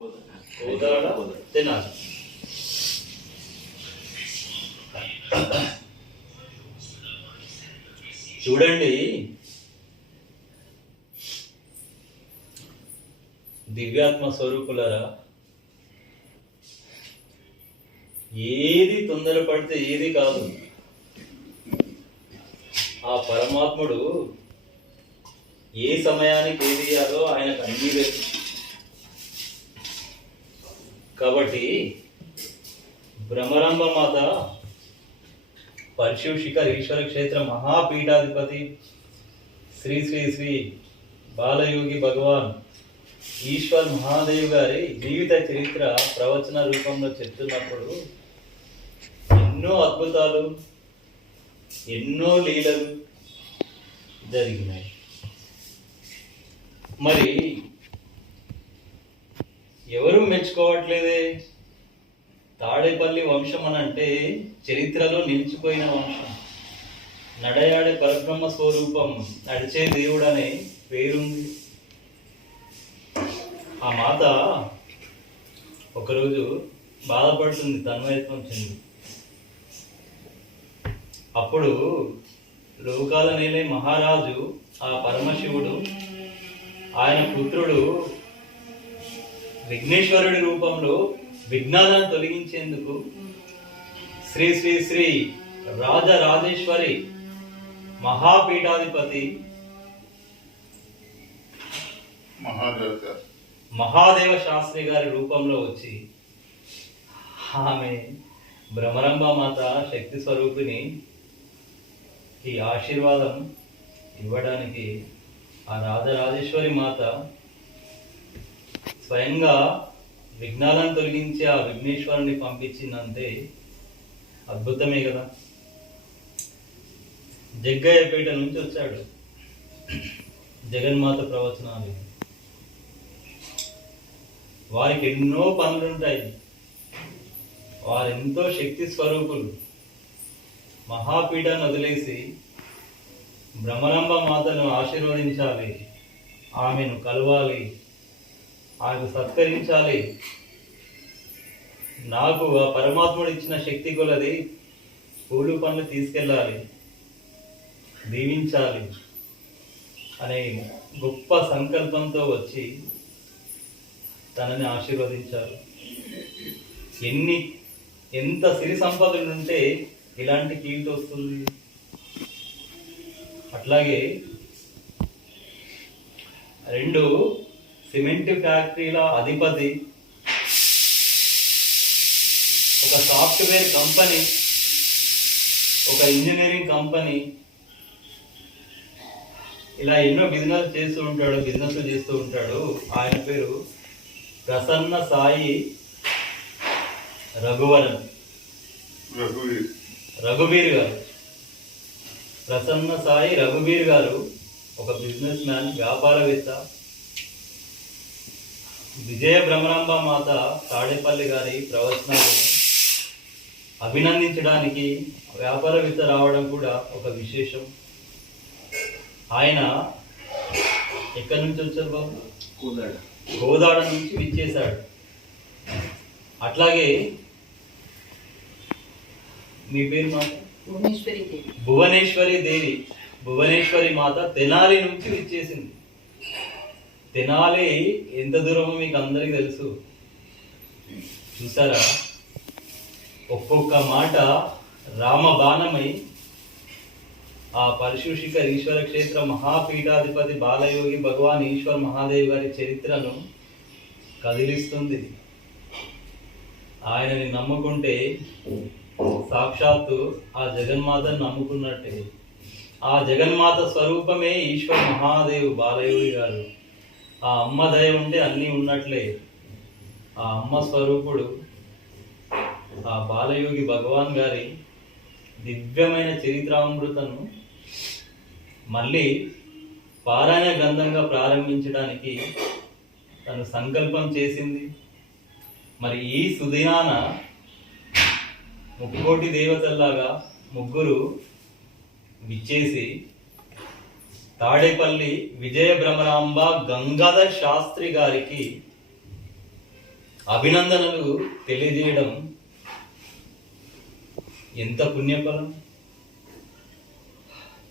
కోదాడ తెనాలి. చూడండి. దివ్యాత్మ స్వరూపులరా ఏది తొందరపడితే ఏది కాదు. ఆ పరమాత్ముడు ఏ సమయానికి ఏది ఇయ్యాలో ఆయనకు అన్నీ కాబట్టి భ్రమరంభ మాత పరశువు శిఖర్ ఈశ్వర క్షేత్ర మహాపీఠాధిపతి శ్రీ శ్రీ శ్రీ బాలయోగి భగవాన్ ఈశ్వర్ మహాదేవ్ గారి జీవిత చరిత్ర ప్రవచన రూపంలో చెప్తున్నప్పుడు ఎన్నో అద్భుతాలు ఎన్నో లీలలు జరిగినాయి. మరి ఎవరు మెచ్చుకోవట్లేదే? తాడేపల్లి వంశం అని అంటే చరిత్రలో నిలిచిపోయిన వంశం. నడయాడే పరబ్రహ్మ స్వరూపం నడిచే దేవుడనే పేరుంది. ఆ మాత ఒకరోజు బాధపడుతుంది తన్మయత్వం చెంది. అప్పుడు లోకాల నేలే మహారాజు ఆ పరమశివుడు ఆయన పుత్రుడు విఘ్నేశ్వరుడి రూపంలో విఘ్నాలను తొలగించేందుకు శ్రీ శ్రీ శ్రీ రాజరాజేశ్వరి మహాపీఠాధిపతి మహాదేవ శాస్త్రి గారి రూపంలో వచ్చి ఆమె భ్రమరంభ మాత శక్తి స్వరూపిణి ఈ ఆశీర్వాదం ఇవ్వడానికి ఆ రాజరాజేశ్వరి మాత స్వయంగా విఘ్నాలను తొలగించి ఆ విఘ్నేశ్వరుని పంపించిందంటే అద్భుతమే కదా. జగ్గయ్యపేట నుంచి వచ్చాడు. జగన్మాత ప్రవచనాలు. వారికి ఎన్నో పనులుంటాయి. వారు ఎంతో శక్తి స్వరూపులు. మహాపీఠాన్ని వదిలేసి భ్రమరంభ మాతను ఆశీర్వదించాలి. ఆమెను కలవాలి. ఆయన సత్కరించాలి. నాకు ఆ పరమాత్ముడు ఇచ్చిన శక్తి కొలది పూలు పనులు తీసుకెళ్ళాలి దీవించాలి అనే గొప్ప సంకల్పంతో వచ్చి తనని ఆశీర్వదించారు. ఎన్ని ఎంత సిరి సంపదలు ఉంటే ఇలాంటి కీర్తి వస్తుంది. అట్లాగే రెండు సిమెంట్ ఫ్యాక్టరీల అధిపతి ఒక సాఫ్ట్వేర్ కంపెనీ ఒక ఇంజనీరింగ్ కంపెనీ ఇలా ఎన్నో బిజినెస్ చేస్తూ ఉంటాడు బిజినెస్ చేస్తూ ఉంటాడు. ఆయన పేరు ప్రసన్న సాయి రఘువరన్. రఘువీర్. రఘువీర్ గారు. ప్రసన్న సాయి రఘువీర్ గారు ఒక బిజినెస్ మ్యాన్ వ్యాపారవేత్త. విజయ భ్రమరాంబ మాత తాడేపల్లి గారి ప్రవచనాలను అభినందించడానికి వ్యాపారవేత్త రావడం కూడా ఒక విశేషం. ఆయన ఎక్కడి నుంచి వచ్చారు బాబు? కోదాడ. గోదాడ నుంచి విచ్చేశాడు. అట్లాగే మీ పేరు మాత? భువనేశ్వరి దేవి. భువనేశ్వరి దేవి. భువనేశ్వరి మాత తెనాలి నుంచి విచ్చేసింది. తెనాలి ఎంత దూరమో మీకు అందరికీ తెలుసు. చూసారా? ఒక్కొక్క మాట రామబాణమై ఆ పరిశుషిక ఈశ్వర క్షేత్ర మహాపీఠాధిపతి బాలయోగి భగవాన్ ఈశ్వర్ మహాదేవ్ గారి చరిత్రను కదిలిస్తుంది. ఆయనని నమ్ముకుంటే సాక్షాత్తు ఆ జగన్మాతను నమ్ముకున్నట్టే. ఆ జగన్మాత స్వరూపమే ఈశ్వర్ మహాదేవ్ బాలయోగి గారు. ఆ అమ్మ దయ ఉంటే అన్నీ ఉన్నట్లే. ఆ అమ్మ స్వరూపుడు ఆ బాలయోగి భగవాన్ గారి దివ్యమైన చరిత్రామృతను మళ్ళీ పారాయణ గ్రంథంగా ప్రారంభించడానికి తను సంకల్పం చేసింది. మరి ఈ సుదినాన ముక్కోటి దేవతల్లాగా ముగ్గురు విచ్చేసి తాడేపల్లి విజయ భ్రమరాంబ గంగాధర్ శాస్త్రి గారికి అభినందనలు తెలియజేయడం ఎంత పుణ్యఫలం.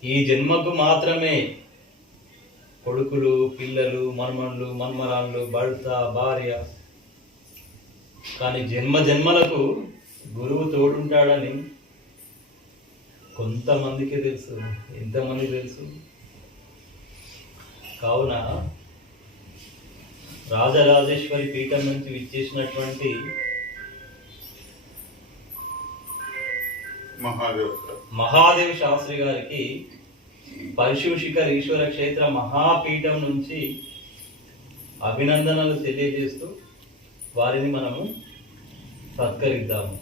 ఈ జన్మకు మాత్రమే కొడుకులు పిల్లలు మన్మన్లు మన్మరాళ్ళు భర్త భార్య. కానీ జన్మ జన్మలకు గురువు తోడుంటాడని కొంతమందికి తెలుసు ఎంతమంది తెలుసు? కావున రాజరాజేశ్వరి పీఠం నుంచి విచ్చేసినటువంటి మహాదేవ్ శాస్త్రి గారికి పరశుశిఖర్ ఈశ్వర క్షేత్ర మహాపీఠం నుంచి అభినందనలు తెలియజేస్తూ వారిని మనము సత్కరిద్దాము.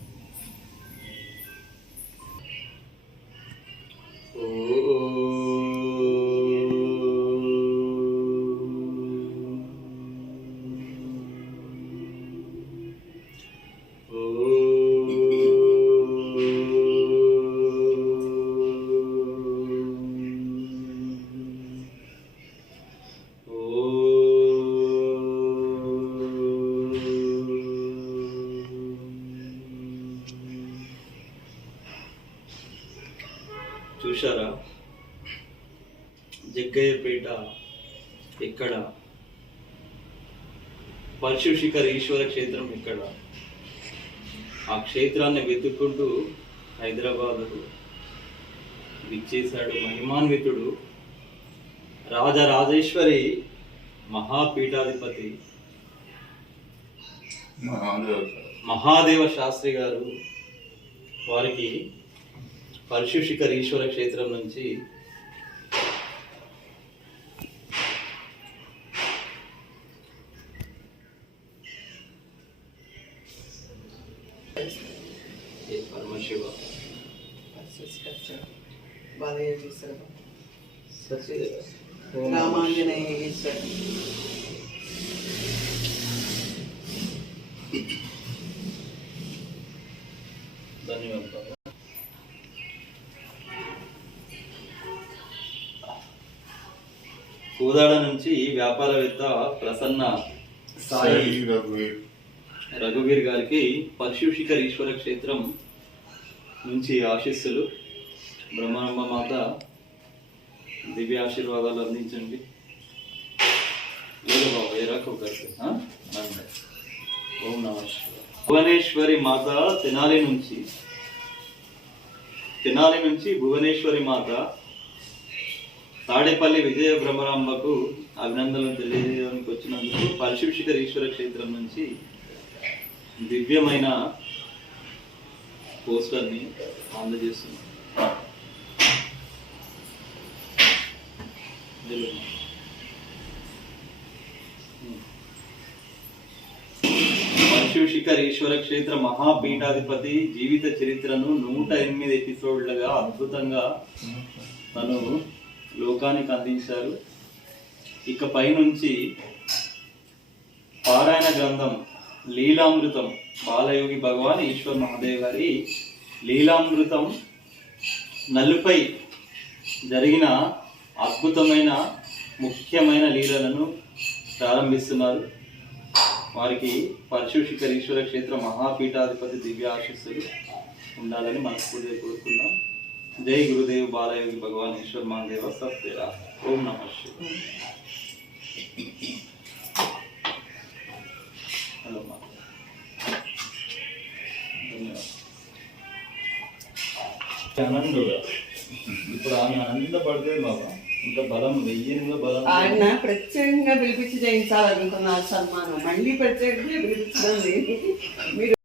జగ్గయ్యపేట ఇక్కడ. పరశుశిఖర్ ఈశ్వర క్షేత్రం ఇక్కడ. ఆ క్షేత్రాన్ని వెతుక్కుంటూ హైదరాబాదు విచ్చేశాడు మహిమాన్వితుడు రాజరాజేశ్వరి మహాపీఠాధిపతి. మహాదేవ శాస్త్రి గారు వారికి పరశుశిఖర్ ఈశ్వర క్షేత్రం నుంచి ఏ పరమశివ. రామాంజనేయ ఈశ్వర ధన్యవాదాలు కోదాడ నుంచి వ్యాపారవేత్త ప్రసన్న సాయి సాయి రఘువీర్ రఘువీర్ గారికి పరశుశిఖర్ ఈశ్వర క్షేత్రం నుంచి ఆశీస్సులు. బ్రహ్మాంబ మాత దివ్య ఆశీర్వాదాలు అందించండి. లేదు బాబు ఏ ఓం నమ భువనేశ్వరి మాత తెనాలి నుంచి తెనాలి నుంచి భువనేశ్వరి మాత తాడేపల్లి విజయ బ్రహ్మరాంబకు అభినందనలు తెలియజేయడానికి వచ్చినందుకు పరశుశిఖర్ ఈశ్వర క్షేత్రం నుంచి దివ్యమైన పోస్టర్ని అందజేస్తున్నాం. శిఖర్ ఈశ్వర క్షేత్ర మహాపీఠాధిపతి జీవిత చరిత్రను నూట ఎనిమిది ఎపిసోడ్లుగా అద్భుతంగా తను లోకానికి అందించారు. ఇక పైనుంచి పారాయణ గ్రంథం లీలామృతం. బాలయోగి భగవాన్ ఈశ్వర్ మహాదేవ్ గారి లీలామృతం. నలుపై జరిగిన అద్భుతమైన ముఖ్యమైన లీలలను ప్రారంభిస్తున్నారు. వారికి పరశుశిఖర్ ఈశ్వర క్షేత్ర మహాపీఠాధిపతి దివ్య ఆశీస్సులు ఉండాలని మనస్ఫూర్తిగా కోరుకుందాం. జై గురుదేవ్ బాలయోగి భగవాన్ ఈశ్వర్ మహాదేవ సత్యరా. ఓం నమ శివాయ. హలో మా ధన్యవాదాలు ఆనందుడు ఇప్పుడు ఆమె ఆనందపడితే బాబా ఇంకా బలం వెయ్యినిగా బలం. ఆయన ప్రత్యేకంగా పిలిపించి చేయించాలనుకున్నారు సన్మానం. మళ్ళీ ప్రత్యేకంగా పిలిపించడం లేదు. మీరు